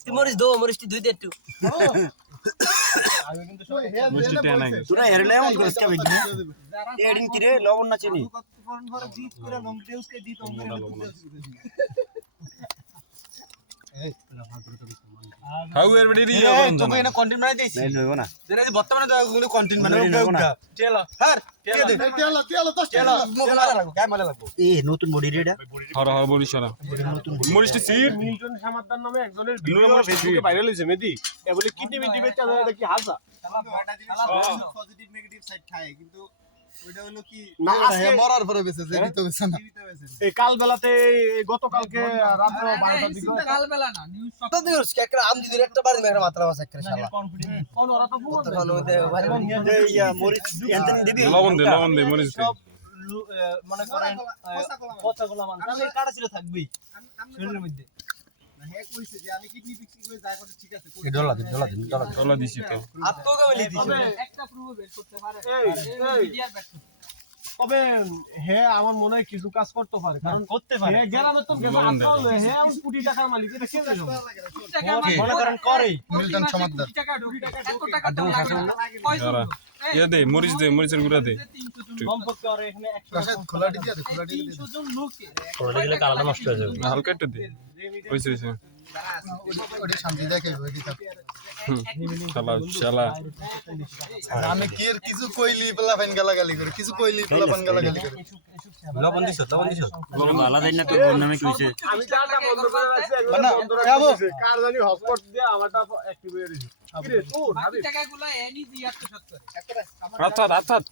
তুই মরিস দো মরিস তুই দুই দে একটু। নাই তোরা এর না এমন করিস কেবে এডিন কি রে? লবণ না চিনি? খাও এর বেড়ি রি তোকে এনে কন্টেন্ট বানাই দিয়েছি। নাই লইব না। যেটা বর্তমানে তো এগুলো কন্টেন্ট বানাই লইব না। চলো হ্যাঁ কে দে চলো মুখে মারা লাগবো গায়ে মারা লাগবো। এ নতুন বডি রেডা হর হর বলিস না মরিসটি সিট মিল্টন সামাদ্দার নামে একজনের ভিডিও ফেসবুকে ভাইরাল হয়েছে মেদি। এ বলে কিডনি মিডনি বেচা যায় কি হাসা পজিটিভ নেগেটিভ সাইড খায় কিন্তু ওইটা হলো কি না আজকে মরার পরে বেঁচে যে দিতে বেঁচে না। এই কাল বেলাতে গতকালকে রাত বারোটার দিকে তো তুই ওর কেকরা আম দিদি একটা বাড়ি মেরে মাত্রা মাছ একটা শালা। কোন ওরা তো ভুল তখন ওদের বাড়ি যে ইয়া মরিচ এনতেন দিবি? লবণ দে লবণ দে মরিস দে। মনে করেন কথাগুলো মানে কাটা ছিল থাকবেই শরীরের মধ্যে। হ্যাঁ তবে হে আমার মনে হয় কিছু কাজ করতে পারে কারণ করতে হে গ্রামের তো গেছে লবণ দে। আটকা হলো, হে এমন কোটি টাকার মালিক এটা কে? মনে করেন করেই। মিল্টন সমাদদার। যারা ইয়ে দে মরিচ দে মরিচের গুঁড়া দে। কমপক্ষে ওর এখানে 100 রাশেদ খোলাটি দিয়ে দে খোলাটি দিয়ে দে। হালকা একটু দে। হইছে হইছে। ওটা শান্তি দেখে শালা। শালা আমি কি এর কিছু কইলি পেলা ফাইন করে কিছু কইলি পেলা ফাইন গালাগালি করে। লবণ দিছ লবণ দিছ? বালা দেন না তোর বোন নামে কইছে আমি ডাটা বন্ধ করে রাখছি একজন বন্ধ করে রাখছি কার জানি হটস্পট দিয়ে আমারটা অ্যাক্টিভ হয়ে গেছে কিরে তোর রাত রাত রাত